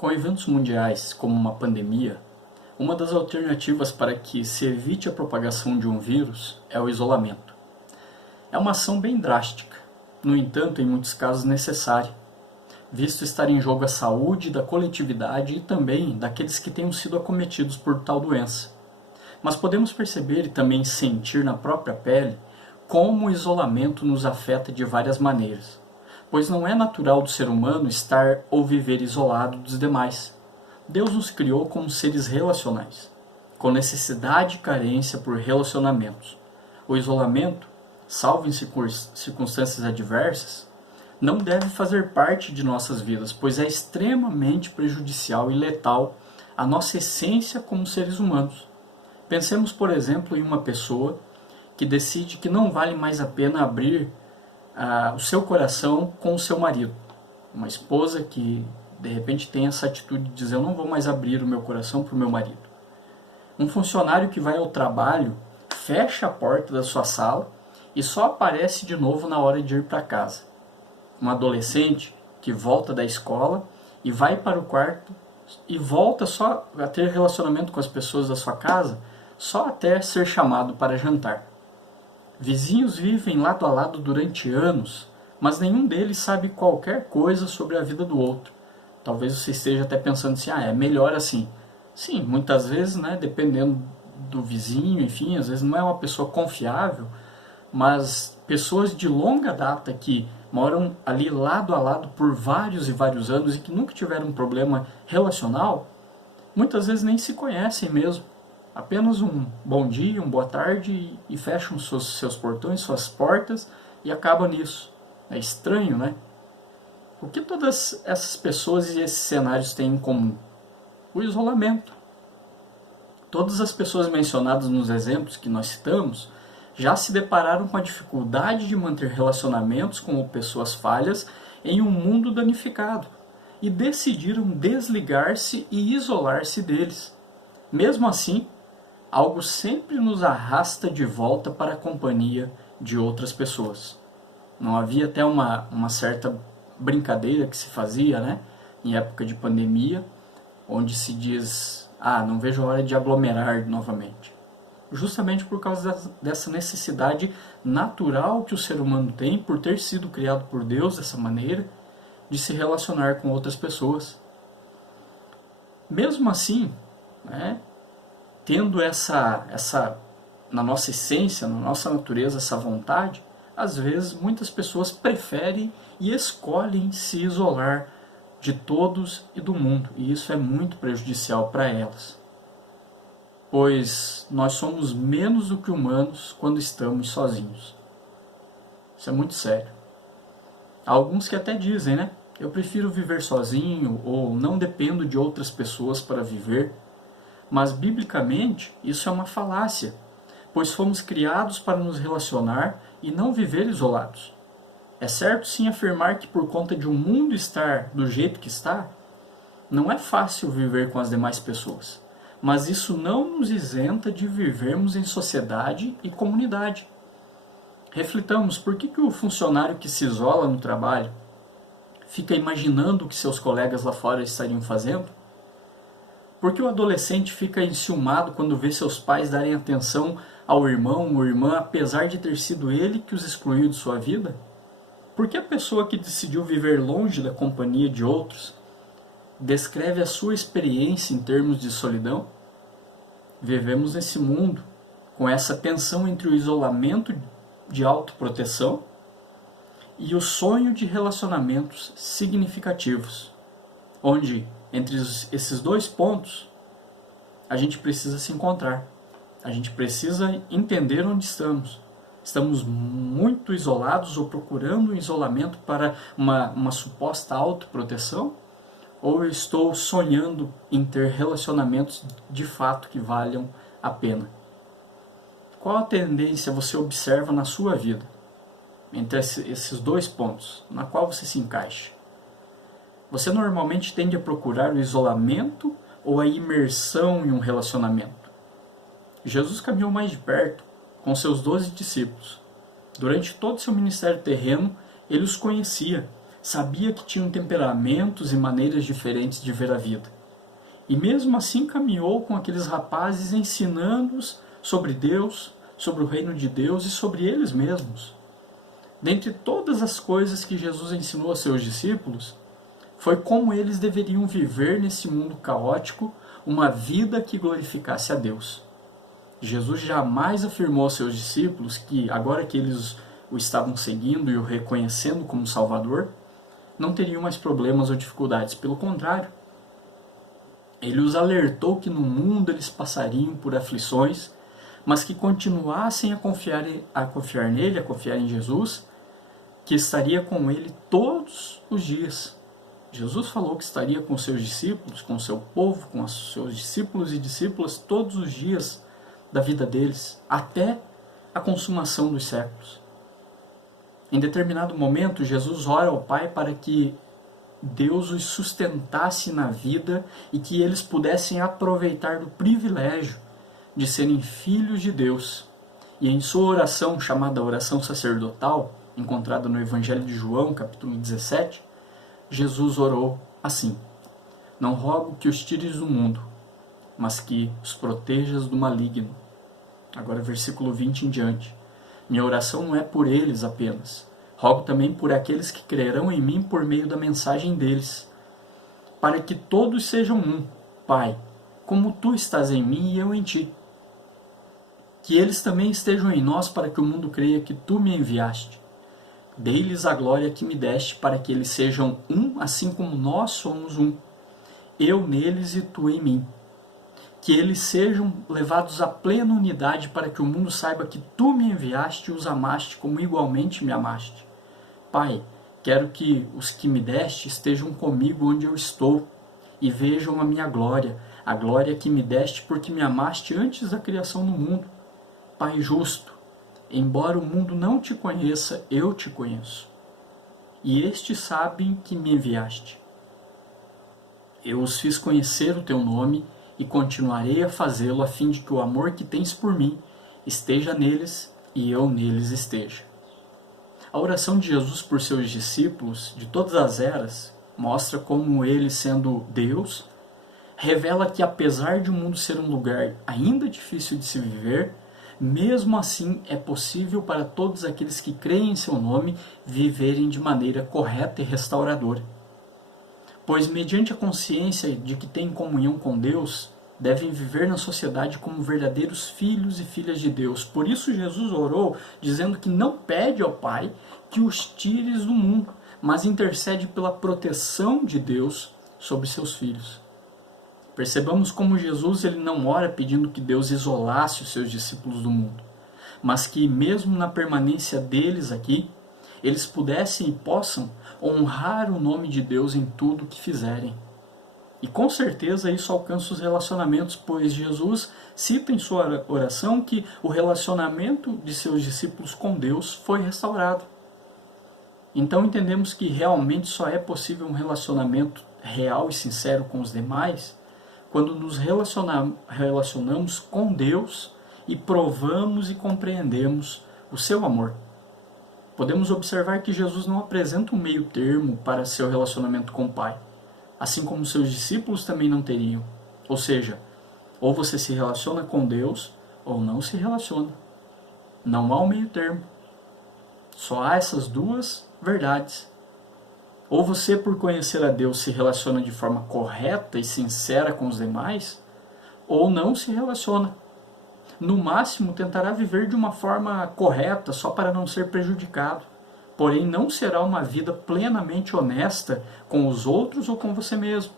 Com eventos mundiais, como uma pandemia, uma das alternativas para que se evite a propagação de um vírus é o isolamento. É uma ação bem drástica, no entanto, em muitos casos necessária, visto estar em jogo a saúde da coletividade e também daqueles que tenham sido acometidos por tal doença. Mas podemos perceber e também sentir na própria pele como o isolamento nos afeta de várias maneiras, pois não é natural do ser humano estar ou viver isolado dos demais. Deus nos criou como seres relacionais, com necessidade e carência por relacionamentos. O isolamento, salvo em circunstâncias adversas, não deve fazer parte de nossas vidas, pois é extremamente prejudicial e letal à nossa essência como seres humanos. Pensemos, por exemplo, em uma pessoa que decide que não vale mais a pena abrir o seu coração com o seu marido. Uma esposa que de repente tem essa atitude de dizer: eu não vou mais abrir o meu coração para o meu marido. Um funcionário que vai ao trabalho, fecha a porta da sua sala e só aparece de novo na hora de ir para casa. Um adolescente que volta da escola e vai para o quarto e volta só a ter relacionamento com as pessoas da sua casa só até ser chamado para jantar. Vizinhos vivem lado a lado durante anos, mas nenhum deles sabe qualquer coisa sobre a vida do outro. Talvez você esteja até pensando assim: é melhor assim. Sim, muitas vezes, né, dependendo do vizinho, enfim, às vezes não é uma pessoa confiável, mas pessoas de longa data que moram ali lado a lado por vários e vários anos e que nunca tiveram um problema relacional, muitas vezes nem se conhecem mesmo. Apenas um bom dia, uma boa tarde e fecham seus portões, suas portas e acaba nisso. É estranho, né? O que todas essas pessoas e esses cenários têm em comum? O isolamento. Todas as pessoas mencionadas nos exemplos que nós citamos já se depararam com a dificuldade de manter relacionamentos com pessoas falhas em um mundo danificado e decidiram desligar-se e isolar-se deles. Mesmo assim, algo sempre nos arrasta de volta para a companhia de outras pessoas. Não havia até uma certa brincadeira que se fazia, né, em época de pandemia, onde se diz: não vejo a hora de aglomerar novamente. Justamente por causa dessa necessidade natural que o ser humano tem, por ter sido criado por Deus dessa maneira, de se relacionar com outras pessoas. Mesmo assim, né, tendo na nossa essência, na nossa natureza, essa vontade, às vezes muitas pessoas preferem e escolhem se isolar de todos e do mundo, e isso é muito prejudicial para elas. Pois nós somos menos do que humanos quando estamos sozinhos. Isso é muito sério. Há alguns que até dizem, né? Eu prefiro viver sozinho, ou não dependo de outras pessoas para viver. Mas, biblicamente, isso é uma falácia, pois fomos criados para nos relacionar e não viver isolados. É certo sim afirmar que por conta de um mundo estar do jeito que está, não é fácil viver com as demais pessoas. Mas isso não nos isenta de vivermos em sociedade e comunidade. Reflitamos, por que o funcionário que se isola no trabalho fica imaginando o que seus colegas lá fora estariam fazendo? Por que o adolescente fica enciumado quando vê seus pais darem atenção ao irmão ou irmã, apesar de ter sido ele que os excluiu de sua vida? Por que a pessoa que decidiu viver longe da companhia de outros descreve a sua experiência em termos de solidão? Vivemos nesse mundo com essa tensão entre o isolamento de autoproteção e o sonho de relacionamentos significativos, onde, entre esses dois pontos, a gente precisa se encontrar. A gente precisa entender onde estamos. Estamos muito isolados ou procurando um isolamento para uma suposta autoproteção? Ou eu estou sonhando em ter relacionamentos de fato que valham a pena? Qual a tendência você observa na sua vida entre esses dois pontos, na qual você se encaixa? Você normalmente tende a procurar o isolamento ou a imersão em um relacionamento? Jesus caminhou mais de perto com seus 12 discípulos. Durante todo seu ministério terreno, ele os conhecia sabia que tinham temperamentos e maneiras diferentes de ver a vida. E mesmo assim caminhou com aqueles rapazes ensinando-os sobre Deus, sobre o reino de Deus e sobre eles mesmos. Dentre todas as coisas que Jesus ensinou a seus discípulos, foi como eles deveriam viver nesse mundo caótico uma vida que glorificasse a Deus. Jesus jamais afirmou aos seus discípulos que, agora que eles o estavam seguindo e o reconhecendo como Salvador, não teriam mais problemas ou dificuldades. Pelo contrário, ele os alertou que no mundo eles passariam por aflições, mas que continuassem a confiar nele, a confiar em Jesus, que estaria com ele todos os dias. Jesus falou que estaria com seus discípulos, com seu povo, com os seus discípulos e discípulas todos os dias da vida deles, até a consumação dos séculos. Em determinado momento, Jesus ora ao Pai para que Deus os sustentasse na vida e que eles pudessem aproveitar do privilégio de serem filhos de Deus. E em sua oração, chamada oração sacerdotal, encontrada no Evangelho de João, capítulo 17, Jesus orou assim: não rogo que os tires do mundo, mas que os protejas do maligno. Agora versículo 20 em diante. Minha oração não é por eles apenas. Rogo também por aqueles que crerão em mim por meio da mensagem deles, para que todos sejam um, Pai, como tu estás em mim e eu em ti. Que eles também estejam em nós, para que o mundo creia que tu me enviaste. Dei-lhes a glória que me deste, para que eles sejam um, assim como nós somos um. Eu neles e tu em mim. Que eles sejam levados à plena unidade, para que o mundo saiba que tu me enviaste e os amaste como igualmente me amaste. Pai, quero que os que me deste estejam comigo onde eu estou e vejam a minha glória, a glória que me deste porque me amaste antes da criação do mundo. Pai justo, embora o mundo não te conheça, eu te conheço. E estes sabem que me enviaste. Eu os fiz conhecer o teu nome e continuarei a fazê-lo, a fim de que o amor que tens por mim esteja neles e eu neles esteja. A oração de Jesus por seus discípulos, de todas as eras, mostra como ele, sendo Deus, revela que apesar de o mundo ser um lugar ainda difícil de se viver, mesmo assim é possível para todos aqueles que creem em seu nome viverem de maneira correta e restauradora. Pois mediante a consciência de que têm comunhão com Deus, devem viver na sociedade como verdadeiros filhos e filhas de Deus. Por isso Jesus orou dizendo que não pede ao Pai que os tires do mundo, mas intercede pela proteção de Deus sobre seus filhos. Percebamos como Jesus ele não ora pedindo que Deus isolasse os seus discípulos do mundo, mas que mesmo na permanência deles aqui, eles pudessem e possam honrar o nome de Deus em tudo o que fizerem. E com certeza isso alcança os relacionamentos, pois Jesus cita em sua oração que o relacionamento de seus discípulos com Deus foi restaurado. Então entendemos que realmente só é possível um relacionamento real e sincero com os demais quando nos relacionamos com Deus e provamos e compreendemos o seu amor. Podemos observar que Jesus não apresenta um meio termo para seu relacionamento com o Pai, assim como seus discípulos também não teriam. Ou seja, ou você se relaciona com Deus, ou não se relaciona. Não há um meio termo. Só há essas duas verdades. Ou você, por conhecer a Deus, se relaciona de forma correta e sincera com os demais, ou não se relaciona. No máximo, tentará viver de uma forma correta, só para não ser prejudicado. Porém, não será uma vida plenamente honesta com os outros ou com você mesmo.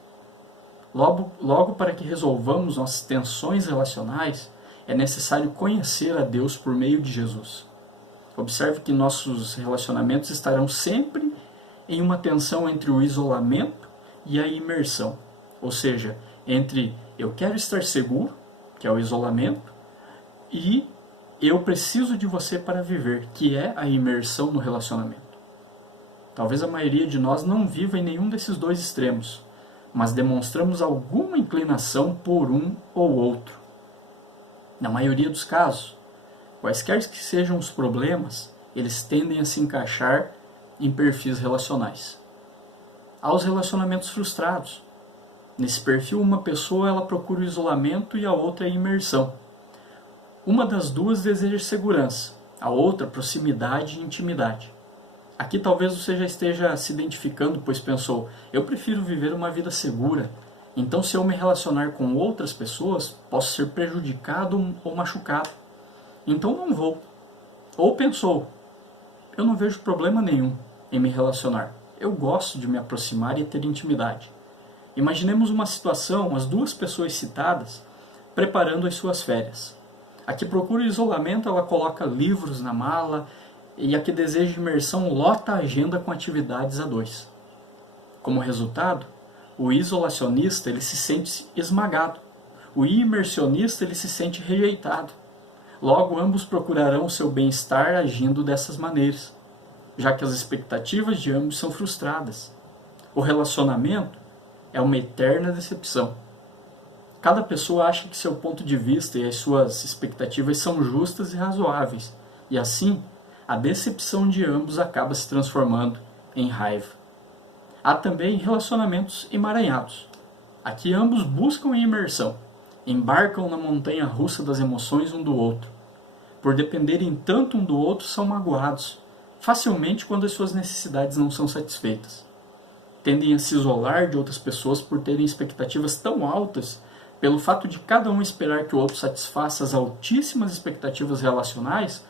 Logo, para que resolvamos nossas tensões relacionais, é necessário conhecer a Deus por meio de Jesus. Observe que nossos relacionamentos estarão sempre em uma tensão entre o isolamento e a imersão. Ou seja, entre eu quero estar seguro, que é o isolamento, e eu preciso de você para viver, que é a imersão no relacionamento. Talvez a maioria de nós não viva em nenhum desses dois extremos, mas demonstramos alguma inclinação por um ou outro. Na maioria dos casos, quaisquer que sejam os problemas, eles tendem a se encaixar em perfis relacionais. aos relacionamentos frustrados. Nesse perfil, uma pessoa ela procura o isolamento e a outra a imersão. Uma das duas deseja segurança, a outra proximidade e intimidade. Aqui talvez você já esteja se identificando, pois pensou, eu prefiro viver uma vida segura, então se eu me relacionar com outras pessoas, posso ser prejudicado ou machucado. Então não vou. Ou pensou, eu não vejo problema nenhum em me relacionar, eu gosto de me aproximar e ter intimidade. Imaginemos uma situação, as duas pessoas citadas, preparando as suas férias. A que procura isolamento, ela coloca livros na mala, e a que deseja imersão lota a agenda com atividades a dois. Como resultado, o isolacionista ele se sente esmagado, o imersionista ele se sente rejeitado. Logo, ambos procurarão o seu bem-estar agindo dessas maneiras, já que as expectativas de ambos são frustradas. O relacionamento é uma eterna decepção. Cada pessoa acha que seu ponto de vista e as suas expectativas são justas e razoáveis, e assim, a decepção de ambos acaba se transformando em raiva. Há também relacionamentos emaranhados. Aqui ambos buscam a imersão, embarcam na montanha russa das emoções um do outro. Por dependerem tanto um do outro, são magoados, facilmente quando as suas necessidades não são satisfeitas. Tendem a se isolar de outras pessoas por terem expectativas tão altas, pelo fato de cada um esperar que o outro satisfaça as altíssimas expectativas relacionais,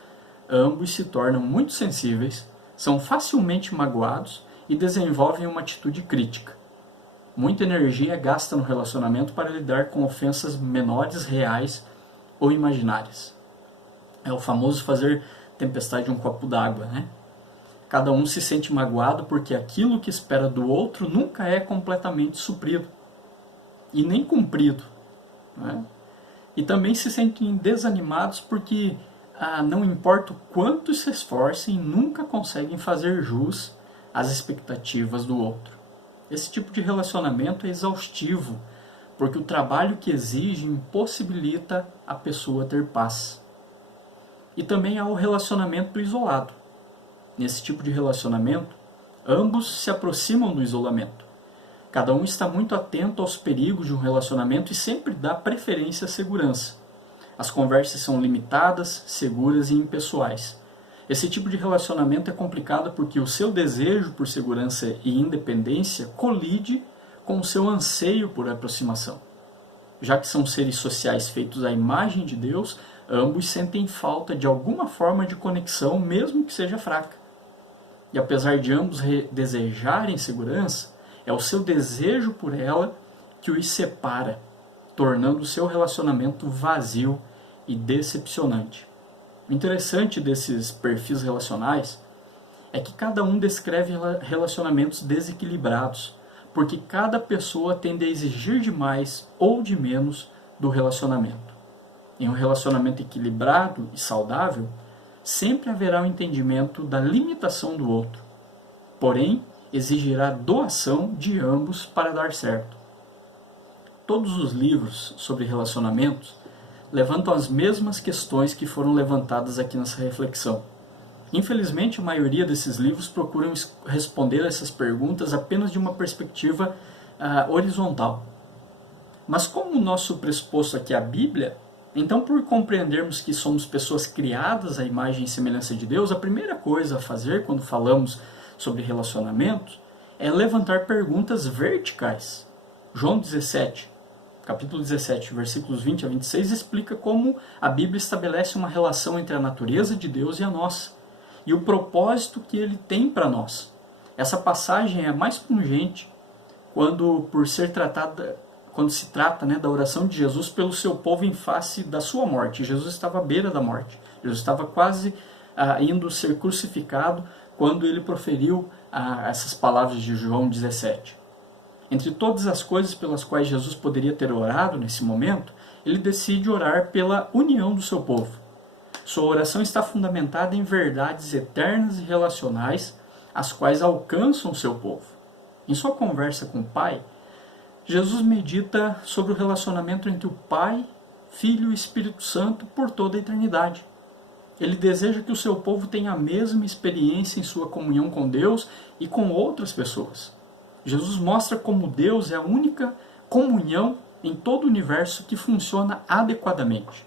ambos se tornam muito sensíveis, são facilmente magoados e desenvolvem uma atitude crítica. Muita energia é gasta no relacionamento para lidar com ofensas menores, reais ou imaginárias. É o famoso fazer tempestade em um copo d'água, né? Cada um se sente magoado porque aquilo que espera do outro nunca é completamente suprido e nem cumprido, né? E também se sentem desanimados porque não importa o quanto se esforcem, nunca conseguem fazer jus às expectativas do outro. Esse tipo de relacionamento é exaustivo, porque o trabalho que exige impossibilita a pessoa ter paz. E também há o relacionamento isolado. Nesse tipo de relacionamento, ambos se aproximam do isolamento. Cada um está muito atento aos perigos de um relacionamento e sempre dá preferência à segurança. As conversas são limitadas, seguras e impessoais. Esse tipo de relacionamento é complicado porque o seu desejo por segurança e independência colide com o seu anseio por aproximação. Já que são seres sociais feitos à imagem de Deus, ambos sentem falta de alguma forma de conexão, mesmo que seja fraca. E apesar de ambos desejarem segurança, é o seu desejo por ela que os separa, tornando o seu relacionamento vazio e decepcionante. O interessante desses perfis relacionais é que cada um descreve relacionamentos desequilibrados, porque cada pessoa tende a exigir demais ou de menos do relacionamento. Em um relacionamento equilibrado e saudável, sempre haverá o entendimento da limitação do outro, porém exigirá doação de ambos para dar certo. Todos os livros sobre relacionamentos levantam as mesmas questões que foram levantadas aqui nessa reflexão. Infelizmente, a maioria desses livros procuram responder a essas perguntas apenas de uma perspectiva horizontal. Mas como o nosso pressuposto aqui é a Bíblia, então por compreendermos que somos pessoas criadas à imagem e semelhança de Deus, a primeira coisa a fazer quando falamos sobre relacionamentos é levantar perguntas verticais. João 17, capítulo 17, versículos 20 a 26, explica como a Bíblia estabelece uma relação entre a natureza de Deus e a nossa, e o propósito que ele tem para nós. Essa passagem é mais pungente quando se trata da oração de Jesus pelo seu povo em face da sua morte. Jesus estava à beira da morte. Jesus estava quase indo ser crucificado quando ele proferiu essas palavras de João 17. Entre todas as coisas pelas quais Jesus poderia ter orado nesse momento, ele decide orar pela união do seu povo. Sua oração está fundamentada em verdades eternas e relacionais, as quais alcançam o seu povo. Em sua conversa com o Pai, Jesus medita sobre o relacionamento entre o Pai, Filho e Espírito Santo por toda a eternidade. Ele deseja que o seu povo tenha a mesma experiência em sua comunhão com Deus e com outras pessoas. Jesus mostra como Deus é a única comunhão em todo o universo que funciona adequadamente.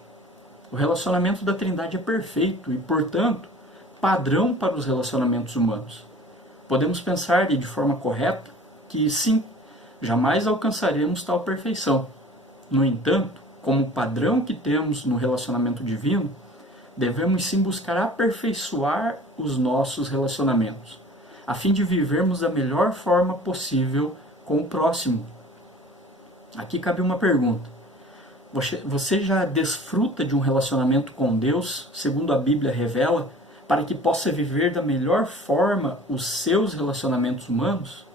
O relacionamento da Trindade é perfeito e, portanto, padrão para os relacionamentos humanos. Podemos pensar, e de forma correta, que sim, jamais alcançaremos tal perfeição. No entanto, como padrão que temos no relacionamento divino, devemos sim buscar aperfeiçoar os nossos relacionamentos, a fim de vivermos da melhor forma possível com o próximo. Aqui cabe uma pergunta. Você já desfruta de um relacionamento com Deus, segundo a Bíblia revela, para que possa viver da melhor forma os seus relacionamentos humanos?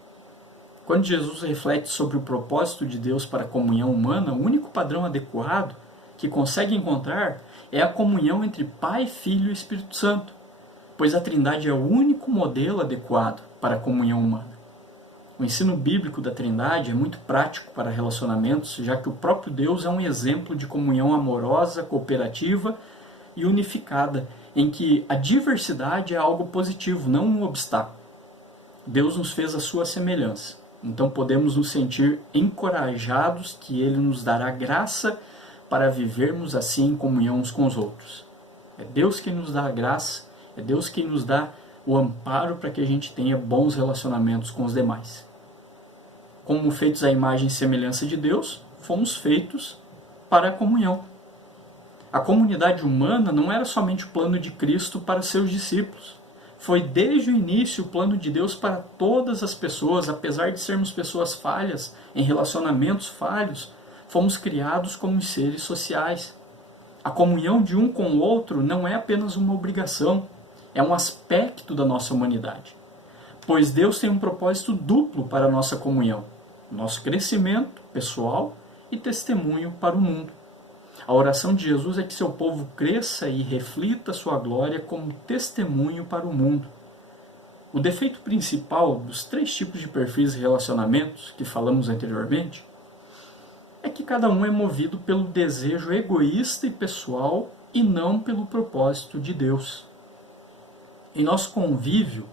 Quando Jesus reflete sobre o propósito de Deus para a comunhão humana, o único padrão adequado que consegue encontrar é a comunhão entre Pai, Filho e Espírito Santo, pois a Trindade é o único modelo adequado para a comunhão humana. O ensino bíblico da Trindade é muito prático para relacionamentos, já que o próprio Deus é um exemplo de comunhão amorosa, cooperativa e unificada, em que a diversidade é algo positivo, não um obstáculo. Deus nos fez a sua semelhança, então podemos nos sentir encorajados que Ele nos dará graça para vivermos assim em comunhão uns com os outros. É Deus quem nos dá a graça, é Deus quem nos dá o amparo para que a gente tenha bons relacionamentos com os demais. Como feitos à imagem e semelhança de Deus, fomos feitos para a comunhão. A comunidade humana não era somente o plano de Cristo para seus discípulos. Foi desde o início o plano de Deus para todas as pessoas, apesar de sermos pessoas falhas, em relacionamentos falhos, fomos criados como seres sociais. A comunhão de um com o outro não é apenas uma obrigação, é um aspecto da nossa humanidade. Pois Deus tem um propósito duplo para a nossa comunhão, nosso crescimento pessoal e testemunho para o mundo. A oração de Jesus é que seu povo cresça e reflita sua glória como testemunho para o mundo. O defeito principal dos 3 tipos de perfis de relacionamentos que falamos anteriormente é que cada um é movido pelo desejo egoísta e pessoal e não pelo propósito de Deus. Em nosso convívio,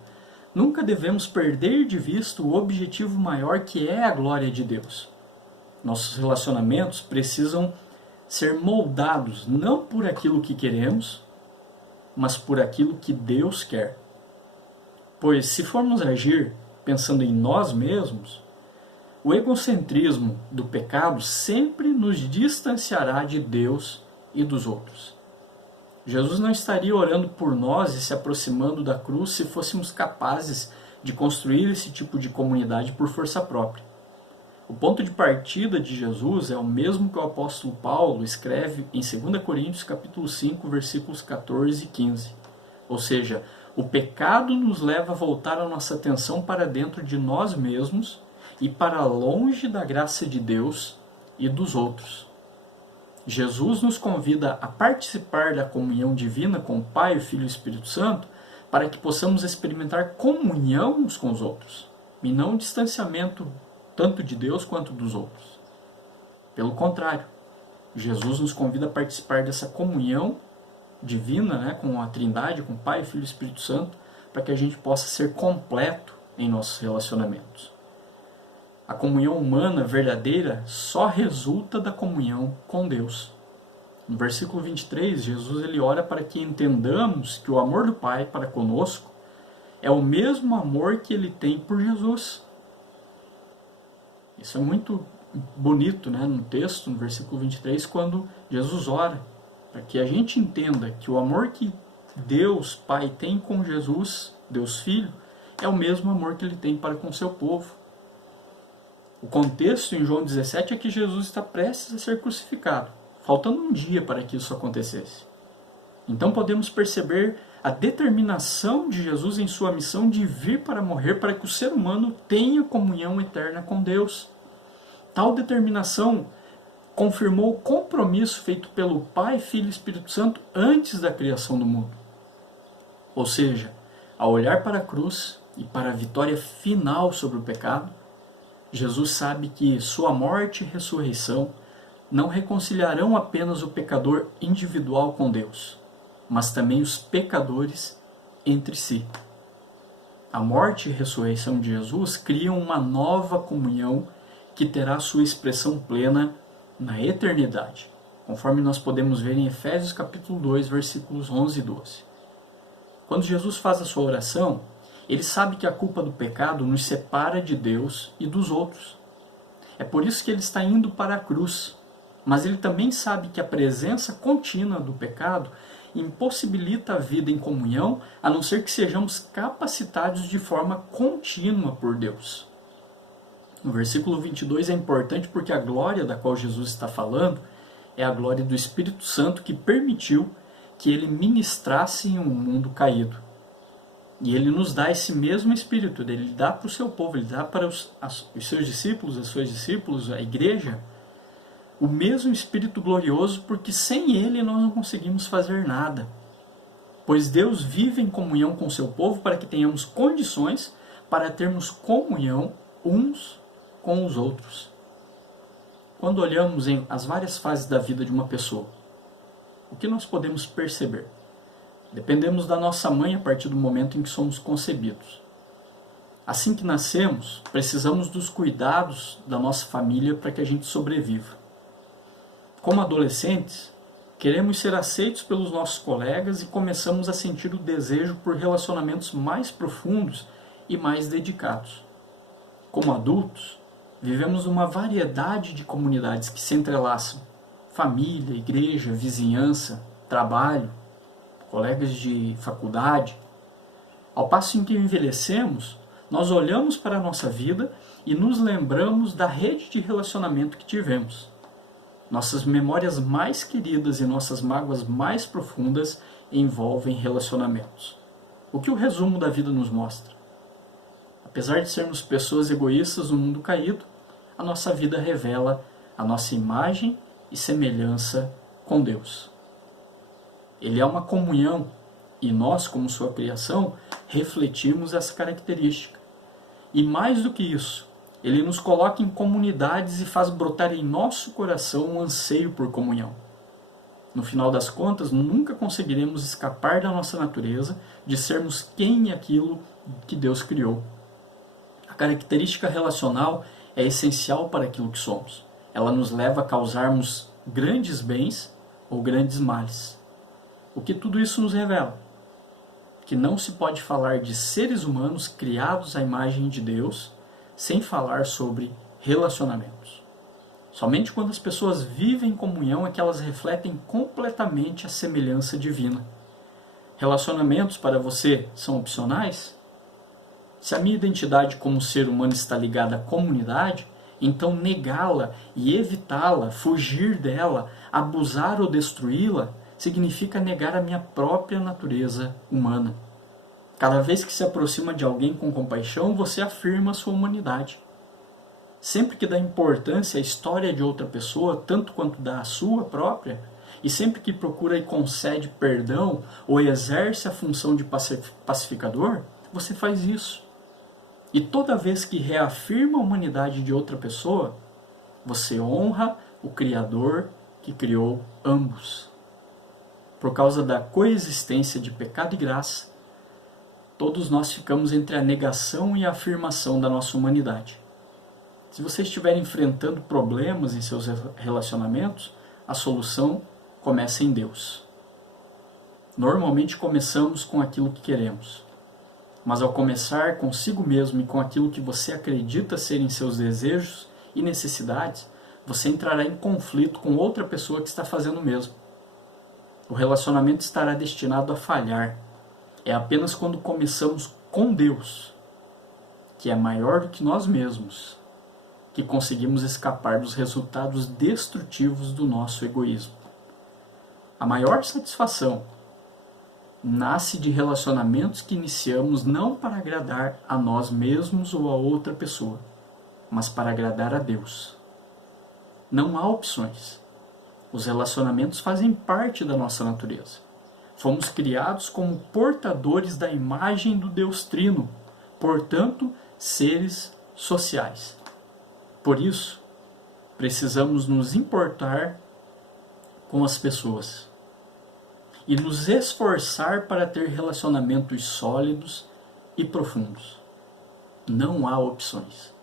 nunca devemos perder de vista o objetivo maior que é a glória de Deus. Nossos relacionamentos precisam ser moldados não por aquilo que queremos, mas por aquilo que Deus quer. Pois se formos agir pensando em nós mesmos, o egocentrismo do pecado sempre nos distanciará de Deus e dos outros. Jesus não estaria orando por nós e se aproximando da cruz se fôssemos capazes de construir esse tipo de comunidade por força própria. O ponto de partida de Jesus é o mesmo que o apóstolo Paulo escreve em 2 Coríntios capítulo 5, versículos 14 e 15. Ou seja, o pecado nos leva a voltar a nossa atenção para dentro de nós mesmos e para longe da graça de Deus e dos outros. Jesus nos convida a participar da comunhão divina com o Pai, o Filho e o Espírito Santo para que possamos experimentar comunhão uns com os outros e não distanciamento tanto de Deus quanto dos outros. Pelo contrário, Jesus nos convida a participar dessa comunhão divina, com a Trindade, com o Pai, o Filho e o Espírito Santo, para que a gente possa ser completo em nossos relacionamentos. A comunhão humana verdadeira só resulta da comunhão com Deus. No versículo 23, Jesus ora para que entendamos que o amor do Pai para conosco é o mesmo amor que Ele tem por Jesus. Isso é muito bonito, no texto, no versículo 23, quando Jesus ora, para que a gente entenda que o amor que Deus Pai tem com Jesus, Deus Filho, é o mesmo amor que Ele tem para com seu povo. O contexto em João 17 é que Jesus está prestes a ser crucificado, faltando um dia para que isso acontecesse. Então podemos perceber a determinação de Jesus em sua missão de vir para morrer para que o ser humano tenha comunhão eterna com Deus. Tal determinação confirmou o compromisso feito pelo Pai, Filho e Espírito Santo antes da criação do mundo. Ou seja, ao olhar para a cruz e para a vitória final sobre o pecado, Jesus sabe que sua morte e ressurreição não reconciliarão apenas o pecador individual com Deus, mas também os pecadores entre si. A morte e ressurreição de Jesus criam uma nova comunhão que terá sua expressão plena na eternidade, conforme nós podemos ver em Efésios capítulo 2, versículos 11 e 12. Quando Jesus faz a sua oração, ele sabe que a culpa do pecado nos separa de Deus e dos outros. É por isso que ele está indo para a cruz, mas ele também sabe que a presença contínua do pecado impossibilita a vida em comunhão, a não ser que sejamos capacitados de forma contínua por Deus. No versículo 22 é importante porque a glória da qual Jesus está falando é a glória do Espírito Santo que permitiu que ele ministrasse em um mundo caído. E ele nos dá esse mesmo Espírito, ele dá para o seu povo, ele dá para os seus discípulos, as suas discípulos, a igreja, o mesmo Espírito glorioso, porque sem ele nós não conseguimos fazer nada. Pois Deus vive em comunhão com o seu povo para que tenhamos condições para termos comunhão uns com os outros. Quando olhamos em as várias fases da vida de uma pessoa, o que nós podemos perceber? Dependemos da nossa mãe a partir do momento em que somos concebidos. Assim que nascemos, precisamos dos cuidados da nossa família para que a gente sobreviva. Como adolescentes, queremos ser aceitos pelos nossos colegas e começamos a sentir o desejo por relacionamentos mais profundos e mais dedicados. Como adultos, vivemos uma variedade de comunidades que se entrelaçam: família, igreja, vizinhança, trabalho, colegas de faculdade. Ao passo em que envelhecemos, nós olhamos para a nossa vida e nos lembramos da rede de relacionamento que tivemos. Nossas memórias mais queridas e nossas mágoas mais profundas envolvem relacionamentos. O que o resumo da vida nos mostra? Apesar de sermos pessoas egoístas no mundo caído, a nossa vida revela a nossa imagem e semelhança com Deus. Ele é uma comunhão e nós, como sua criação, refletimos essa característica. E mais do que isso, ele nos coloca em comunidades e faz brotar em nosso coração um anseio por comunhão. No final das contas, nunca conseguiremos escapar da nossa natureza de sermos quem e aquilo que Deus criou. A característica relacional é essencial para aquilo que somos. Ela nos leva a causarmos grandes bens ou grandes males. O que tudo isso nos revela? Que não se pode falar de seres humanos criados à imagem de Deus sem falar sobre relacionamentos. Somente quando as pessoas vivem em comunhão é que elas refletem completamente a semelhança divina. Relacionamentos para você são opcionais? Se a minha identidade como ser humano está ligada à comunidade, então negá-la e evitá-la, fugir dela, abusar ou destruí-la, significa negar a minha própria natureza humana. Cada vez que se aproxima de alguém com compaixão, você afirma a sua humanidade. Sempre que dá importância à história de outra pessoa, tanto quanto dá à sua própria, e sempre que procura e concede perdão ou exerce a função de pacificador, você faz isso. E toda vez que reafirma a humanidade de outra pessoa, você honra o Criador que criou ambos. Por causa da coexistência de pecado e graça, todos nós ficamos entre a negação e a afirmação da nossa humanidade. Se você estiver enfrentando problemas em seus relacionamentos, a solução começa em Deus. Normalmente começamos com aquilo que queremos, mas ao começar consigo mesmo e com aquilo que você acredita serem seus desejos e necessidades, você entrará em conflito com outra pessoa que está fazendo o mesmo. O relacionamento estará destinado a falhar. É apenas quando começamos com Deus, que é maior do que nós mesmos, que conseguimos escapar dos resultados destrutivos do nosso egoísmo. A maior satisfação nasce de relacionamentos que iniciamos não para agradar a nós mesmos ou a outra pessoa, mas para agradar a Deus. Não há opções. Os relacionamentos fazem parte da nossa natureza. Fomos criados como portadores da imagem do Deus Trino, portanto, seres sociais. Por isso, precisamos nos importar com as pessoas e nos esforçar para ter relacionamentos sólidos e profundos. Não há opções.